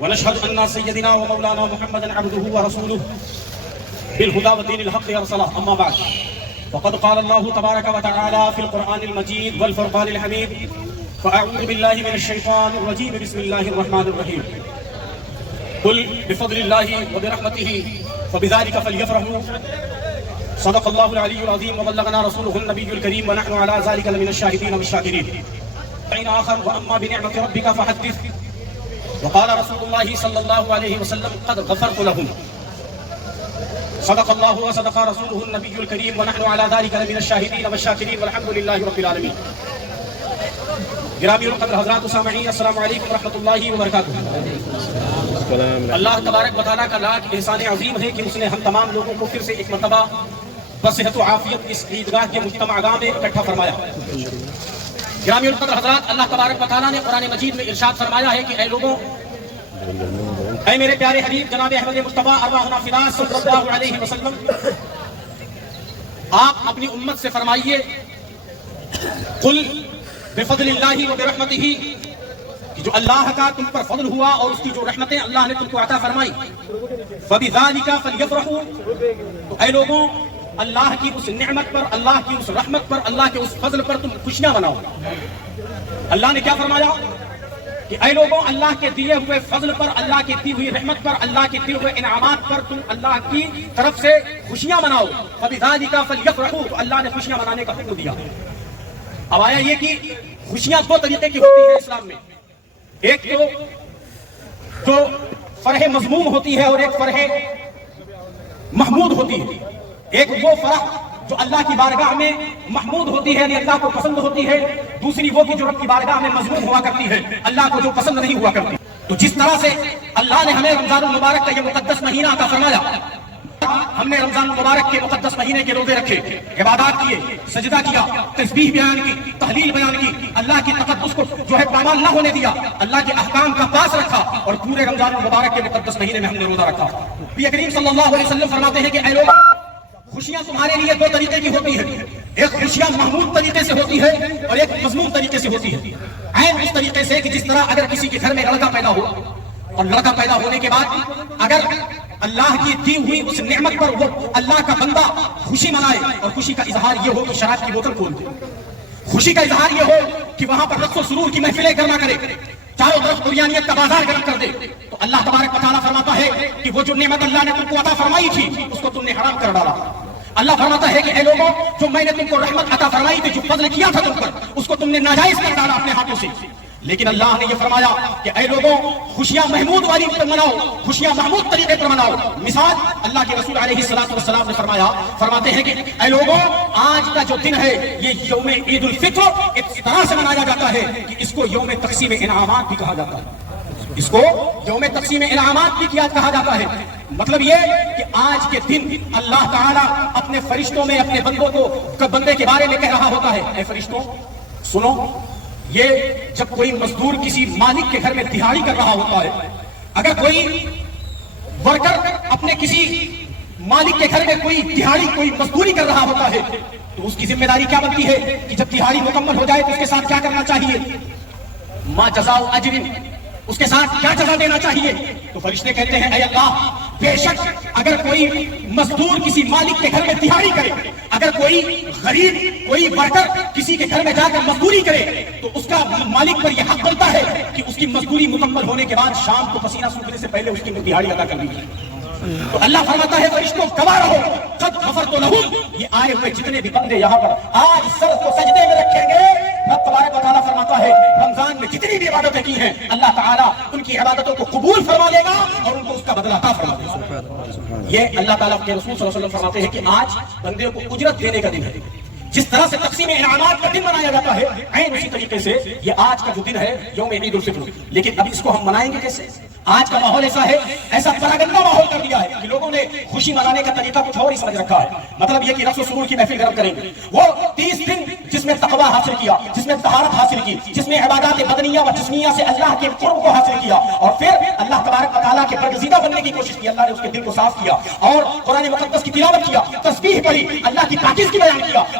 ونشهد أن سيدنا ومولانا محمدا عبده ورسوله بالهدى ودين الحق أرسله. أما بعد، فقد قال الله تبارك وتعالى في القرآن المجيد والفرقان الحميد: فأعوذ بالله من الشيطان الرجيم، بسم الله الرحمن الرحيم. قل بفضل الله وبرحمته فبذلك فليفرحوا صدق الله العلي العظيم وبلغنا رسوله النبي الكريم ونحن على ذلك لمن الشاهدين والشاكرين. آخر وأما بنعمة ربك فحدث. وقال رسول الله صلى الله عليه وسلم: قد غفرت لهم. صدق الله وصدق رسوله النبي الكريم ونحن على ذلك لمن الشاهدين والشاكرين والحمد لله رب العالمين. گرامی القدر حضرات و سامعین، السلام علیکم ورحمۃ اللہ وبرکاتہ. اللہ تبارک و تعالیٰ کا لاکھ احسان عظیم ہے کہ اس نے ہم تمام لوگوں کو پھر سے ایک مرتبہ بصحت و عافیت اس عیدگاہ کے مجتمع گاہ میں اکٹھا فرمایا. گرامی القدر حضرات، اللہ تبارک و تعالیٰ نے قرآن مجید میں ارشاد فرمایا ہے کہ اے لوگوں، اے میرے پیارے حبیب جناب احمد مصطفیٰ ارواحنا فداء صلی اللہ علیہ وسلم، آپ اپنی امت سے فرمائیے: قل بفضل اللہ و برحمتہ، کہ جو اللہ کا تم پر فضل ہوا اور اس کی جو رحمتیں اللہ نے تم کو عطا فرمائی، فبذالک فلیفرحوا، تو اے لوگوں، اللہ کی اس نعمت پر، اللہ کی اس رحمت پر، اللہ کے اس فضل پر تم خوشیاں مناؤ. اللہ نے کیا فرمایا کہ اے لوگوں، اللہ کے دیے ہوئے فضل پر، اللہ کی دی ہوئی رحمت پر، اللہ کے دیے ہوئے انعامات پر تم اللہ کی طرف سے خوشیاں مناؤ. فبذالک فلیفرحوا، تو اللہ نے خوشیاں منانے کا حکم دیا. اب آیا یہ کہ خوشیاں دو طریقے کی ہوتی ہیں اسلام میں. ایک تو فرح مذموم ہوتی ہے اور ایک فرح محمود ہوتی ہے. ایک وہ فرح جو اللہ کی بارگاہ میں محمود ہوتی ہے، یعنی اللہ کو پسند ہوتی ہے. دوسری وہ کہ جو رب کی بارگاہ میں مذموم ہوا کرتی ہے، اللہ کو جو پسند نہیں ہوا کرتی. تو جس طرح سے اللہ نے ہمیں رمضان المبارک کا یہ مقدس مہینہ عطا فرمایا، ہم نے رمضان المبارک کے مقدس مہینے کے روزے رکھے، عبادات کیے، سجدہ کیا، تسبیح بیان کی، تحلیل بیان کی، اللہ کی تقدس کو جو ہے پامال نہ ہونے دیا، اللہ کے احکام کا پاس رکھا، اور پورے رمضان المبارک کے مقدس مہینے میں ہم نے روزہ رکھا. نبی کریم صلی اللہ علیہ وسلم فرماتے ہیں کہ اے لوگ، خوشیاں تمہارے لیے دو طریقے کی ہوتی ہے. ایک خوشیاں محمود طریقے سے ہوتی ہے اور ایک مذموم طریقے سے ہوتی ہے. عین اس طریقے سے کہ جس طرح اگر کسی کے گھر میں لڑکا پیدا ہو، اور لڑکا پیدا ہونے کے بعد اگر اللہ کی دی ہوئی اس نعمت پر وہ اللہ کا بندہ خوشی منائے، اور خوشی کا اظہار یہ ہو کہ شراب کی بوتل کھول دے، خوشی کا اظہار یہ ہو کہ وہاں پر رقص و سرور کی محفلیں گرما کرے، چاروں طرف قریانیت کا بازار گرم کر دے، تو اللہ تبارک و تعالیٰ فرماتا ہے کہ وہ جو نعمت اللہ نے تم کو عطا فرمائی تھی اس کو تم نے حرام کر ڈالا. اللہ فرماتا ہے کہ اے لوگوں، جو میں نے تم کو رحمت عطا فرمائی تھی، جو فضل کیا تھا تم پر، اس کو تم نے ناجائز کر ڈالا اپنے ہاتھوں سے. لیکن اللہ نے یہ فرمایا کہ اے لوگوں، خوشیاں محمود والی پر مناؤ، خوشیاں محمود طریقے پر مناؤ. مثال اللہ کے رسول علیہ الصلوۃ والسلام نے فرماتے ہیں کہ اے لوگوں، آج کا جو دن ہے یہ یوم عید الفطر اس طرح سے منایا جاتا ہے کہ اس کو یوم تقسیم انعامات بھی کہا جاتا ہے. اس کو یوم تقسیم انعامات بھی کہا جاتا ہے. مطلب یہ کہ آج کے دن اللہ تعالیٰ اپنے فرشتوں میں اپنے بندے کے بارے میں کہہ رہا ہوتا ہے: اے فرشتوں سنو، یہ جب کوئی مزدور کسی مالک کے گھر میں دہاڑی کر رہا ہوتا ہے، اگر کوئی ورکر اپنے کسی مالک کے گھر میں کوئی مزدوری کر رہا ہوتا ہے، تو اس کی ذمہ داری کیا بنتی ہے کہ جب دہاڑی مکمل ہو جائے تو اس کے ساتھ کیا کرنا چاہیے؟ ما جزاء اجر، اس کے ساتھ کیا جزا دینا چاہیے؟ تو فرشتے کہتے ہیں: اے اللہ، بے شک اگر کوئی مزدور کسی مالک کے گھر میں دہاڑی کرے، اگر کوئی غریب کوئی ورکر کسی کے گھر میں جا کر مزدوری کرے، تو اس کا مالک پر یہ حق بنتا ہے کہ اس کی مزدوری مکمل ہونے کے بعد شام کو پسینہ سوکھنے سے پہلے اس کی دہاڑی ادا کرنی چاہیے. تو اللہ فرماتا ہے: فرشتوں گواہ رہو، قد غفرت لہم. یہ آئے ہوئے جتنے بھی بندے یہاں پر آج سر کو سجدے میں رکھیں گے، رب تبارک و تعالیٰ فرماتا ہے رمضان میں جتنی بھی عبادتیں کی ہیں اللہ تعالیٰ ان کی عبادتوں کو قبول فرما لے گا اور ان کو اس کا بدلہ عطا فرما دے گا. یہ اللہ تعالیٰ کے رسول صلی اللہ علیہ وسلم فرماتے ہیں کہ آج بندے کو اجرت دینے کا دن ہے. جس طرح سے تقسیم انعامات کا دن منایا جاتا ہے، عین اسی طریقے سے یہ آج کا جو دن ہے یوم عید الفطر. لیکن اب اس کو ہم منائیں گے کیسے؟ آج کا ماحول ایسا ہے، ایسا پراگندہ ماحول کر دیا ہے کہ لوگوں نے خوشی منانے کا طریقہ کچھ اور ہی سمجھ رکھا ہے. مطلب یہ کہ رقص و سرور کی محفل گرم کریں گے. وہ 30 دن جس میں تقویٰ حاصل کیا، جس میں طہارت حاصل کی، جس میں عبادات بدنیہ و جسمیہ سے اللہ کے قرب کو حاصل کیا، اور پھر اللہ تبارک و تعالیٰ کے برگزیدہ بننے کی کوشش کی. اللہ نے اس کے دل کو صاف کیا اور قرآن مقدس کی تلاوت کیا، تسبیح پڑھی، اللہ کی تاکید کی بیان کیا،